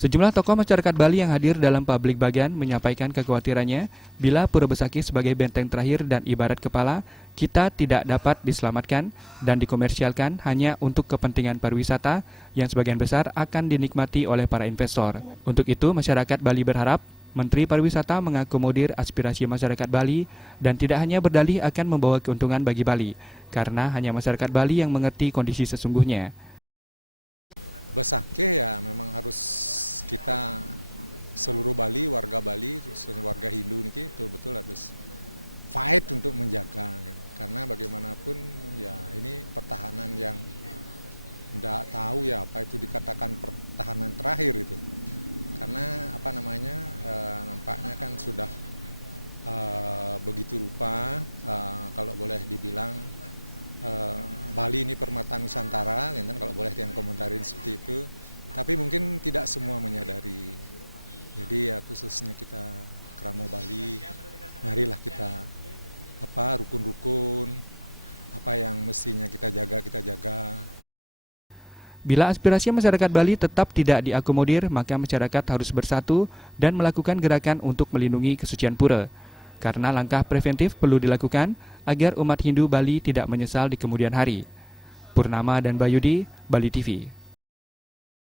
Sejumlah tokoh masyarakat Bali yang hadir dalam publik bagian menyampaikan kekhawatirannya bila Pura Besaki sebagai benteng terakhir dan ibarat kepala kita tidak dapat diselamatkan dan dikomersialkan hanya untuk kepentingan pariwisata yang sebagian besar akan dinikmati oleh para investor. Untuk itu, masyarakat Bali berharap Menteri Pariwisata mengakomodir aspirasi masyarakat Bali dan tidak hanya berdalih akan membawa keuntungan bagi Bali, karena hanya masyarakat Bali yang mengerti kondisi sesungguhnya. Besake ya memang harus kita seluruh Bali, warga Bali, terus warga Hindu nih betul-betul harus fight untuk menjaga gitu. Karena bagaimanapun ya ini pertahanan yang enggak tahu ya apa itu dikatakan pertahanan terakhir itu. Karena apa namanya nampaknya kan sudah begitu rupa kalau boleh dibilang Bali ini permata Nusantara, kan kalau boleh yang komentarin seperti itu. Tapi mungkin tidak semua menyadari. Jadi ya khususnya kita Keramo Bali, marilah kita rukun-rukun, apa yang mestinya kita jaga. Bila aspirasi masyarakat Bali tetap tidak diakomodir, maka masyarakat harus bersatu dan melakukan gerakan untuk melindungi kesucian pura. Karena langkah preventif perlu dilakukan agar umat Hindu Bali tidak menyesal di kemudian hari. Purnama dan Bayudi, Bali TV.